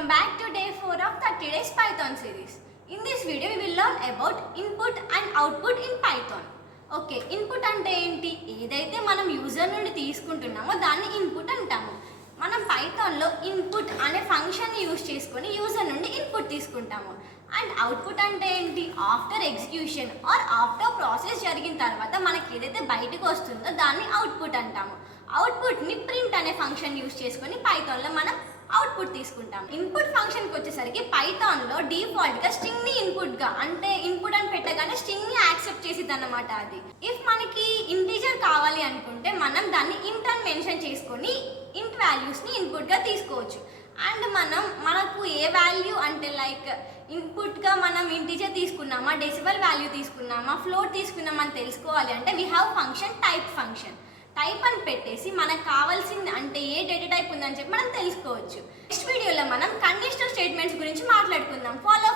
Welcome back to day 4 of 30 days Python series. In this video we will learn about input and output in Python. Okay, input అంటే ఏంటి? ఏదైతే మనం user నుండి తీసుకుంటున్నామో దాన్ని input అంటాము. మనం పైథాన్లో ఇన్పుట్ అనే ఫంక్షన్ యూజ్ చేసుకొని యూజర్ నుండి ఇన్పుట్ తీసుకుంటాము. అండ్ అవుట్పుట్ అంటే ఏంటి? After execution or after process జరిగిన తర్వాత మనకి ఏదైతే బయటకు వస్తుందో దాన్ని అవుట్పుట్ అంటాము. అవుట్పుట్ని ప్రింట్ అనే ఫంక్షన్ యూజ్ చేసుకొని పైథాన్లో మనం అవుట్పుట్ తీసుకుంటాం. ఇన్పుట్ ఫంక్షన్కి వచ్చేసరికి పైథాన్లో డిఫాల్ట్గా స్ట్రింగ్ని ఇన్పుట్గా, అంటే ఇన్పుట్ అని పెట్టగానే స్ట్రింగ్ని యాక్సెప్ట్ చేసిద్ది అన్నమాట. అది ఇఫ్ మనకి ఇంటీజర్ కావాలి అనుకుంటే మనం దాన్ని ఇంట్ అని మెన్షన్ చేసుకొని ఇంట్ వాల్యూస్ని ఇన్పుట్గా తీసుకోవచ్చు. అండ్ మనకు ఏ వాల్యూ అంటే లైక్ ఇన్పుట్గా మనం ఇంటీజర్ తీసుకున్నామా, డెసిబల్ వాల్యూ తీసుకున్నామా, ఫ్లోట్ తీసుకున్నామా అని తెలుసుకోవాలి అంటే we have function type function. Type అని పెట్టేసి మనకు కావాల్సింది అంటే ఏ డేటా టైప్ ఉందని చెప్పి మనం తెలుసుకోవచ్చు. నెక్స్ట్ వీడియోలో మనం కండిషనల్ స్టేట్మెంట్స్ గురించి మాట్లాడుకుందాం. ఫాలో